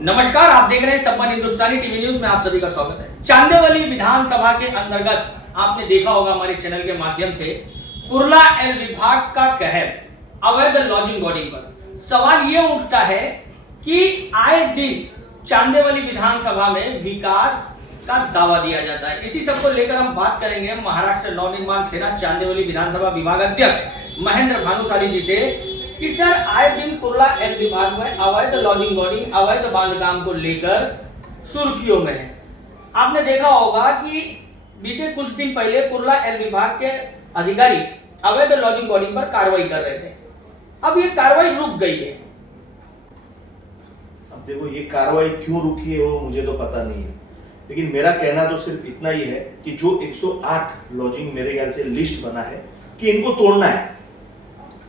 नमस्कार, आप देख रहे हैं सम्मान हिंदुस्तानी टीवी न्यूज में आप सभी का स्वागत है। चांदेवली विधानसभा के अंतर्गत आपने देखा होगा हमारे चैनल के माध्यम से कुर्ला एल विभाग का कहर अवैध लॉजिंग बोर्डिंग पर सवाल ये उठता है कि आए दिन चांदेवली विधानसभा में विकास का दावा दिया जाता है। इसी सब को लेकर हम बात करेंगे महाराष्ट्र नवनिर्माण सेना चांदेवली विधानसभा विभाग अध्यक्ष महेंद्र भानुशाली जी से कि सर आए दिन कुर्ला एल विभाग में अवैध लॉजिंग बोर्डिंग अवैध बांधकाम को लेकर सुर्खियों में है। आपने देखा होगा कि बीते कुछ दिन पहले कुर्ला एल विभाग के अधिकारी अवैध लॉजिंग बोर्डिंग पर कार्रवाई कर रहे थे। अब ये कार्रवाई रुक गई है। अब देखो, ये कार्रवाई क्यों रुकी है वो मुझे तो पता नहीं है, लेकिन मेरा कहना तो सिर्फ इतना ही है कि जो 108 लॉजिंग मेरे ख्याल से लिस्ट बना है कि इनको तोड़ना है,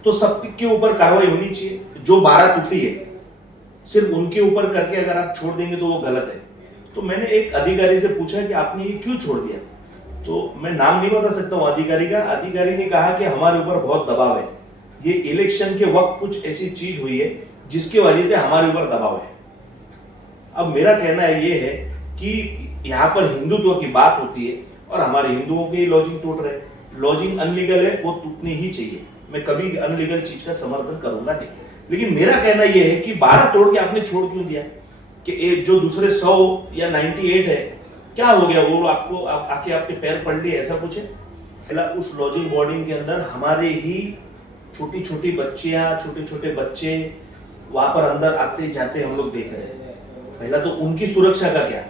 तो सबके ऊपर कार्रवाई होनी चाहिए। जो 12 टूटी है सिर्फ उनके ऊपर करके अगर आप छोड़ देंगे तो वो गलत है। तो मैंने एक अधिकारी से पूछा कि आपने ये क्यों छोड़ दिया, तो मैं नाम नहीं बता सकता हूँ अधिकारी का। अधिकारी ने कहा कि हमारे ऊपर बहुत दबाव है, ये इलेक्शन के वक्त कुछ ऐसी चीज हुई है जिसकी वजह से हमारे ऊपर दबाव है। अब मेरा कहना ये है कि यहाँ पर हिंदुत्व की बात होती है और हमारे हिंदुओं के लॉजिंग टूट रहे हैं। लॉजिंग अनलीगल है, वो टूटनी ही चाहिए। मैं कभी अनलीगल चीज का समर्थन करूंगा नहीं, लेकिन मेरा कहना यह है कि 12 तोड़ के आपने छोड़ क्यों दिया कि जो दूसरे 100 या 98 है, क्या हो गया? वो आपको आके आपके पैर पड़ लिए, ऐसा कुछ है? उस लॉजिंग बोर्डिंग के अंदर हमारे ही छोटी छोटी बच्चियां, छोटे छोटे बच्चे वहां पर अंदर आते जाते हम लोग देख रहे हैं। पहला तो उनकी सुरक्षा का क्या,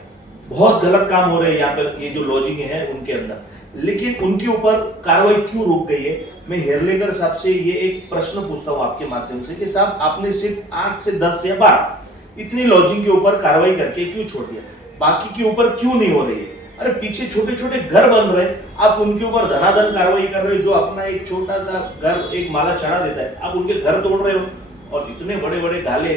बहुत गलत काम हो रहे हैं यहाँ पर, ये जो लॉजिंग है उनके अंदर, लेकिन उनके ऊपर कार्रवाई क्यों रुक गई है? मैं हेरलेकर साहब से ये एक प्रश्न पूछता हूं आपके माध्यम से कि साहब आपने सिर्फ 8 से 10 या 12 इतनी लॉजिंग के ऊपर कार्रवाई करके क्यों छोड़ दिया, बाकी के ऊपर क्यों नहीं हो रही है? अरे पीछे छोटे छोटे घर बन रहे, आप उनके ऊपर धनाधन कार्रवाई कर रहे हो। जो अपना एक छोटा सा घर एक माला चढ़ा देता है, आप उनके घर तोड़ रहे हो। और इतने बड़े बड़े डाले,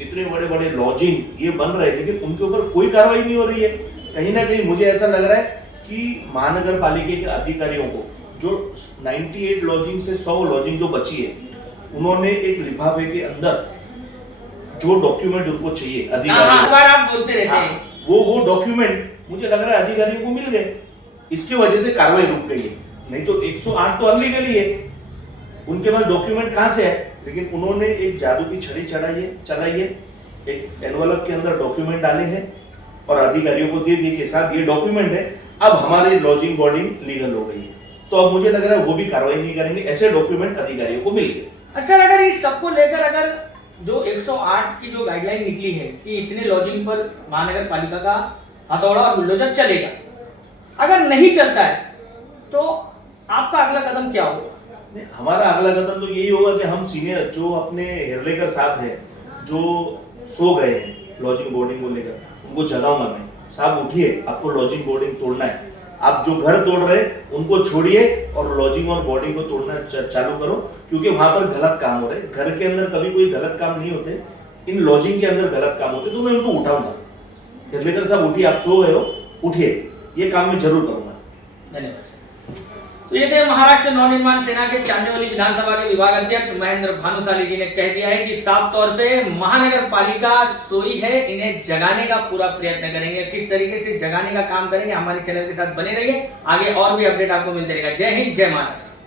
इतने बड़े बड़े लॉजिंग ये बन रहे, लेकिन उनके ऊपर कोई कार्रवाई नहीं हो रही है। कहीं ना कहीं मुझे ऐसा लग रहा है कि महानगर पालिका के अधिकारियों को जो 98 लॉजिंग से 100 लॉजिंग जो बची है, उन्होंने एक लिफाफे के अंदर जो डॉक्यूमेंट उनको चाहिए अधिकारियों, आप बोलते रहते हैं, वो डॉक्यूमेंट मुझे लग रहा है अधिकारियों को मिल गए। इसके वजह से कार्रवाई रुक गई है। नहीं तो 108 तो अनलीगल ही है, उनके पास डॉक्यूमेंट कहां से है? लेकिन उन्होंने एक जादू की छड़ी चलाई है, एक एनवलप के अंदर डॉक्यूमेंट डाले हैं और अधिकारियों को दे दिए कि साहब ये डॉक्यूमेंट है, अब हमारी लॉजिंग बोर्डिंग लीगल हो गई है। तो अब मुझे लग रहा है वो भी कार्रवाई नहीं करेंगे, ऐसे डॉक्यूमेंट अधिकारियों को मिल गए। सर अगर इस सबको लेकर अगर जो 108 की जो गाइडलाइन निकली है कि इतने लॉजिंग पर महानगर पालिका का हथौड़ा और बुलडोजर चलेगा, अगर नहीं चलता है तो आपका अगला कदम क्या होगा? हमारा अगला कदम तो यही होगा कि हम सीनियर जो अपने हेरलेकर साहब हैं, जो सो गए हैं लॉजिंग बोर्डिंग को लेकर, उनको जगाऊंगा मैं, साहब उठिए, आपको लॉजिंग बोर्डिंग तोड़ना है। आप जो घर तोड़ रहे उनको छोड़िए और लॉजिंग और बोर्डिंग को तोड़ना चालू करो, क्योंकि वहां पर गलत काम हो रहे। घर के अंदर कभी कोई गलत काम नहीं होते, इन लॉजिंग के अंदर गलत काम होते, तो मैं उनको उठाऊंगा। हेरलेकर साहब उठिए, आप सो गए हो, उठिए, ये काम मैं जरूर करूंगा। धन्यवाद। तो ये थे महाराष्ट्र नवनिर्माण सेना के चांदेवली विधानसभा के विभाग अध्यक्ष महेंद्र भानुशाली जी ने कह दिया है कि साफ तौर पे महानगर पालिका सोई है, इन्हें जगाने का पूरा प्रयत्न करेंगे। किस तरीके से जगाने का काम करेंगे, हमारे चैनल के साथ बने रहिए, आगे और भी अपडेट आपको मिलते रहेगा। जय हिंद, जय महाराष्ट्र।